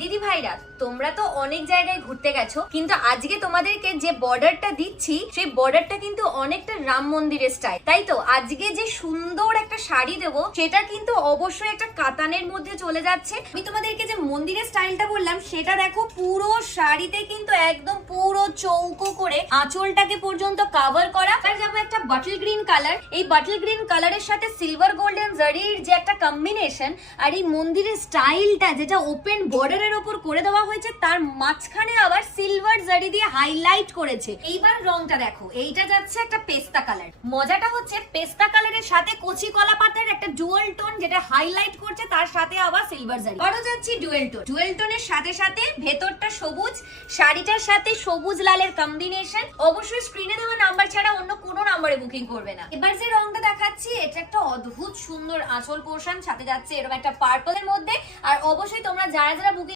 দিদি ভাইরা, তোমরা তো অনেক জায়গায় ঘুরতে গেছো, কিন্তু আজকে তোমাদেরকে যে বর্ডারটা দিচ্ছি সেই বর্ডারটা কিন্তু অনেকটা রাম মন্দিরের স্টাইল। তাই তো আজকে যে সুন্দর একটা শাড়ি দেবো সেটা কিন্তু অবশ্যই একটা কাতানের মধ্যে চলে যাচ্ছে। আমি তোমাদেরকে যে মন্দিরের স্টাইলটা বললাম সেটা দেখো, পুরো শাড়িতে কিন্তু একদম পুরো চৌকো করে আঁচলটাকে পর্যন্ত কভার করা। আর যাবো একটা বটল গ্রিন কালার, এই বটল গ্রিন কালারের সাথে সিলভার গোল্ডেন জারির যে একটা কম্বিনেশন, আর এই মন্দিরের স্টাইলটা যেটা ওপেন বর্ডারের ওপর করে দেওয়া হয়েছে, তার মাঝখানে আবার সিলভার জারি দিয়ে হাইলাইট করেছে। এইবার রংটা দেখো, এইটা যাচ্ছে একটা পেস্তা কালার। মজাটা হচ্ছে পেস্তা কালারের সাথে কচি কলা পাতার একটা ডুয়াল টোন যেটা হাইলাইট করছে, তার সাথে আবার সিলভার জারি। আরো যাচ্ছি ডুয়াল টোন, ডুয়াল টোনের সাথে সাথে ভেতরটা সবুজ, শাড়িটার সাথে সবুজ লালের কম্বিনেশন। অবশ্যই স্ক্রিনে দেওয়া নাম্বার ছাড়া অন্য কোনো নাম্বারে বুকিং করবে না। এবার যে রংটা দেখাচ্ছি এটা একটা অদ্ভুত সুন্দর আঁচল পোর্শন, সাথে যাচ্ছে এরকম একটা পার্পলের মধ্যে। আর অবশ্যই তোমরা যারা যারা বুকিং